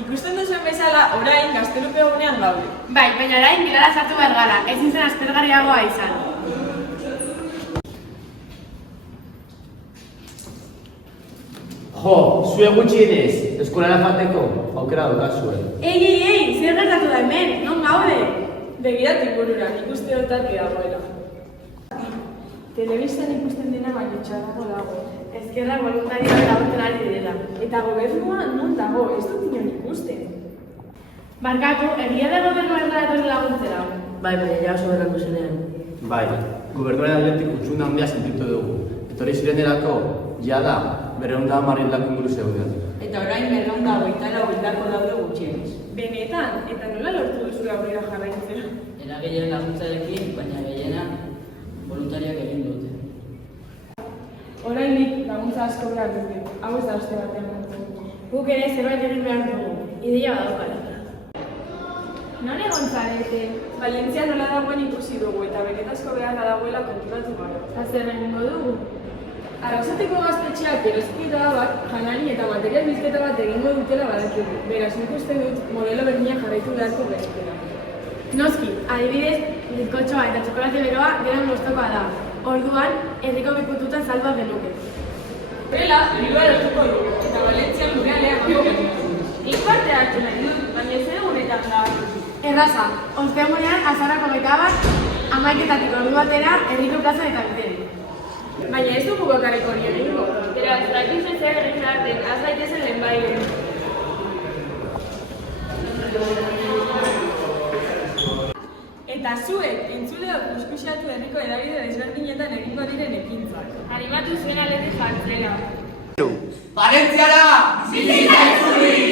ikusten duzuen bezala, orain gaztelupe egunean gaude. Bai, baina orain bilara sartu behar gara, ezin zen aspergarriagoa izan. Jo, zue gutxienez, eskolara joateko, aukera daukazue. Ei, zer gertatu da hemen, non gaude? Begiratu ingurura, ikuste dut argi dagoela. Telebistan ikusten dena baino txarrago dago. Ezkerrak voluntarioak laguntzen ari direla. Eta gobernua non dago, ez dut inon ikusten. Barkatu, egia da gobernua ez da etorri laguntzera. Bai, baina ja oso berrandu zenean. Bai, gobernuaren aldetik utxuna handia sentitu dugu. Etorri zirenerako, jada, 210 hildako inguru zeuden. Eta orain 224 hildako daude gutxienez. Benetan, eta nola lortu duzu aurrera jarraitzea? Eragileen laguntzarekin, baina gehiena voluntariak egin dute. Oraindik laguntza asko behar dute, hau ez da aste batean gertatuko. Guk ere zerbait egin behar dugu, ideia badaukala. Non egon zarete? Valentzia nola dagoen ikusi dugu eta benetazko beharra dagoela konturatu gara. Eta zer egingo dugu? Arrasateko gaztetxeak eroskia bat, janari eta material bizketa bat egingo dutela badakigu. Beraz, nik uste dut modelo berdina jarraitu beharko bezpera. Noski, adibidez, bizkotxoa eta txokolate beroa gero gustukoa da. Orduan, herriko bikututan salba genuke. Horrela, dirua lortuko dugu, eta Valentzian gure alea gako genuke. Nik parte hartu nahi dut, baina zer egunetan da. Erraza, ostegunean azarako 11:00 ordu batera herriko plazan eta biteri. Baina ez dugu bakarrik hori egingo. Beraz, dakizu zer egin arte, az daitezen lehenbaile. Eta zuek, entzuleok kuskuxatu herriko edabide desberdinetan egingo diren ekintzak. Animatu zuen aldetik jartzera. Valentziara! Bizitza itzuli!